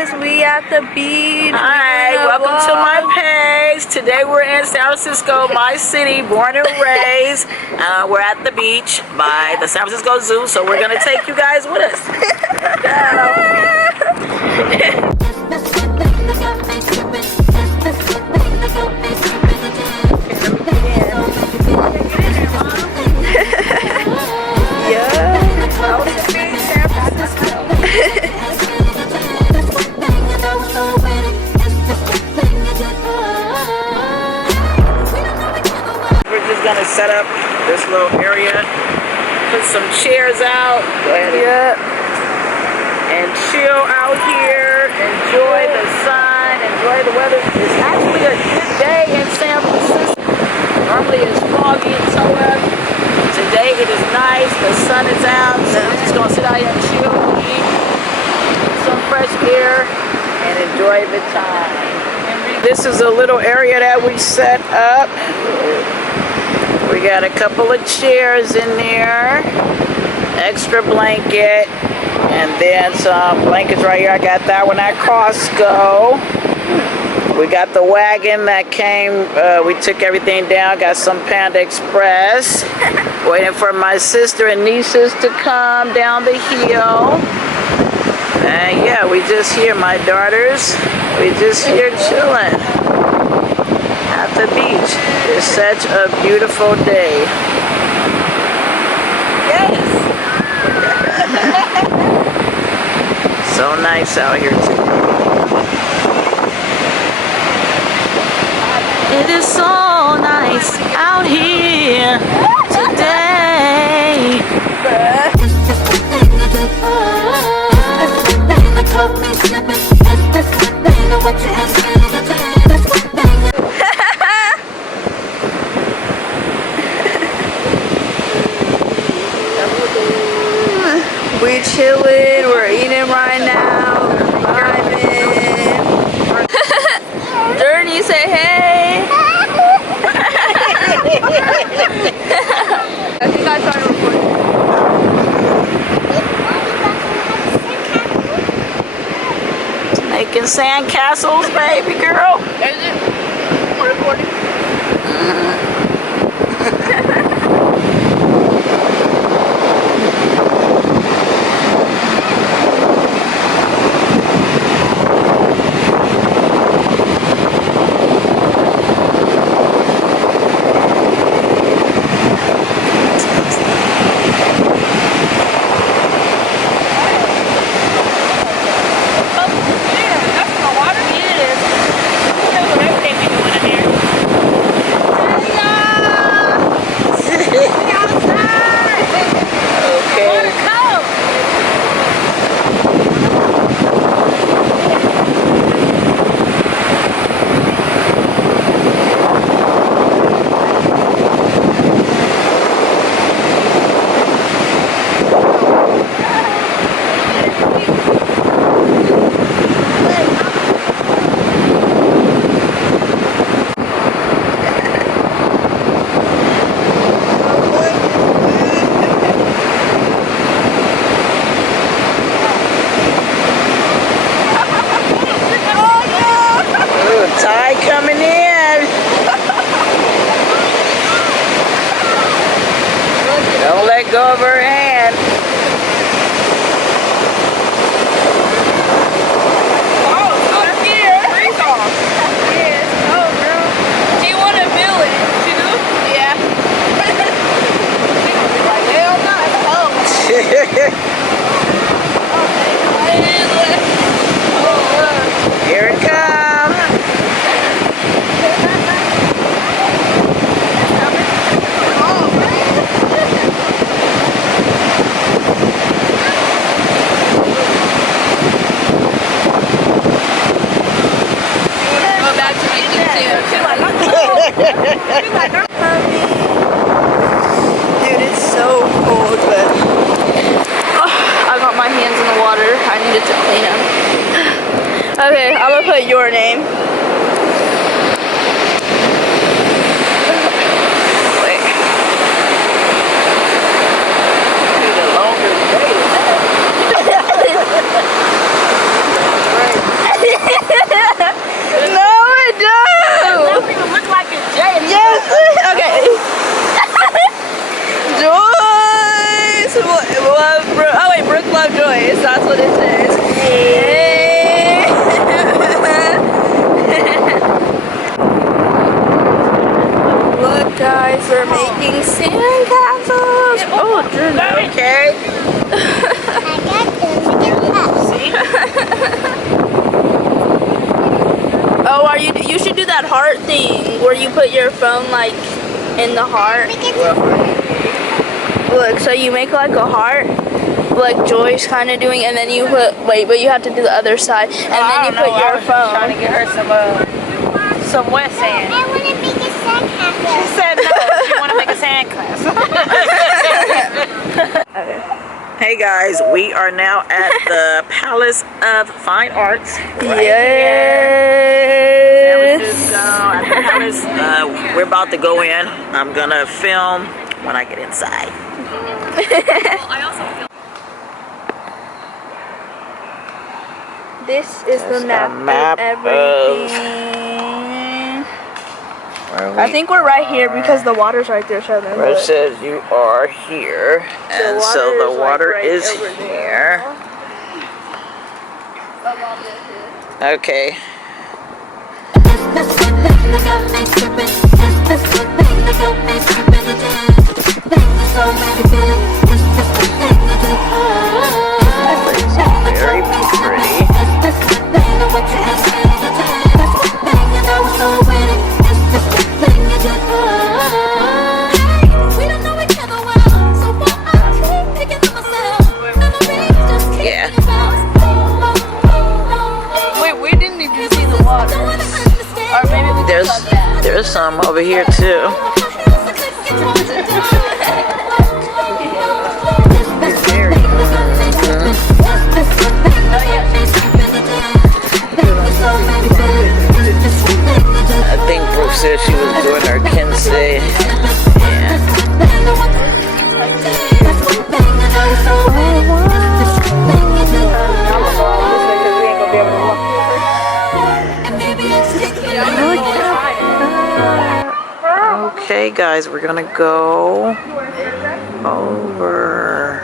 guys, we at the beach. Hi, welcome to my page. Today we're in San Francisco, my city, born and raised. We're at the beach by the San Francisco Zoo, so we're gonna take you guys with us. We're just gonna set up this little area, put some chairs out, go ahead and chill out here, enjoy the sun, enjoy the weather. It's actually a good day in San Francisco. Normally it's foggy and so today it is nice, the sun is out, so we're just gonna sit out here and chill, eat some fresh air, and enjoy the time. This is a little area that we set up. We got a couple of chairs in there, extra blanket, and then some blankets right here. I got that one at Costco. We got the wagon that came, we took everything down, got some Panda Express. Waiting for my sister and nieces to come down the hill. And yeah, we just here, my daughters, we just here chilling at the beach. It's such a beautiful day. Yes! So nice out here today. It is so nice out here today. We're chilling, we're eating right now, vibing. Journey, say hey. I think I started recording. Making sand castles, baby girl. Is it? We're recording. Coming in. Don't let go of her hand. Oh, up here. Freeze off. Yes. Oh, girl. Do you want to build it too? Yeah. Like, hell no. Here it comes. Dude, it's so cold, but I got my hands in the water. I needed to clean them. Okay, I'm gonna put your name. Wait. Be the longest day. Right. thing where you put your phone like in the heart. Look, so you make like a heart, like Joy's kind of doing, and then you put, wait, but you have to do the other side, and then you put your phone. Trying to get her some wet sand. I want to make a sand castle. She said no, she want to make a sand castle. Okay. Hey guys, we are now at the Palace of Fine Arts. Yes. At the Palace, we're about to go in. I'm gonna film when I get inside. This is the map of everything. I think we're right here because the water's right there. Show them. Where it says you are here, and so the water is here. Okay. Very pretty. Yeah. Wait, we didn't even see the water. Or maybe we There's some over here too. I think Brooke said she was doing her Kinsey. Yeah. Okay guys, we're gonna go over.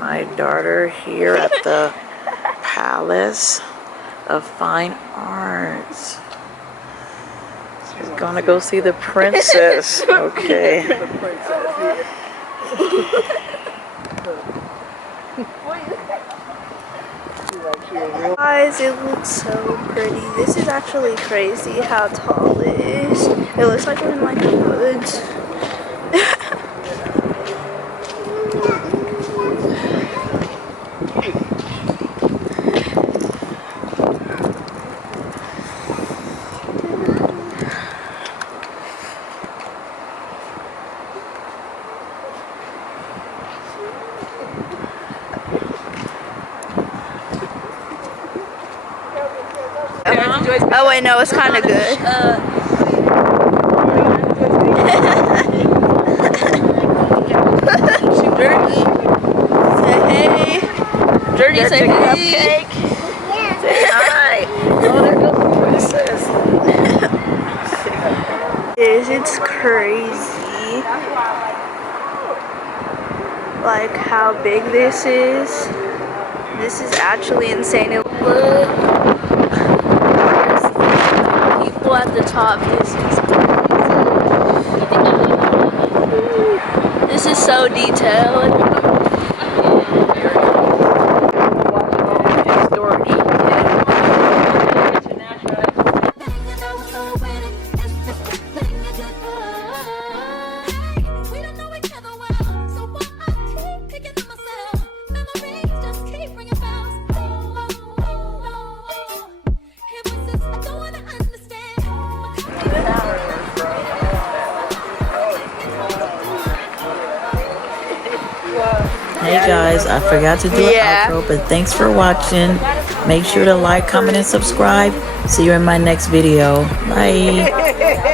My daughter here at the Palace of Fine Arts. She's gonna go see the princess. Okay. Guys, it looks so pretty. This is actually crazy how tall it is. It looks like we're in like the woods. Oh wait, no, it's kind of good. Dirty. Say hey. Dirty, say hey. Say hi. Oh, there goes the princess. It's crazy. Like how big this is. This is actually insane. Look. People at the top. This is so detailed. Hey guys, I forgot to do an outro, but thanks for watching. Make sure to like, comment, and subscribe. See you in my next video. Bye.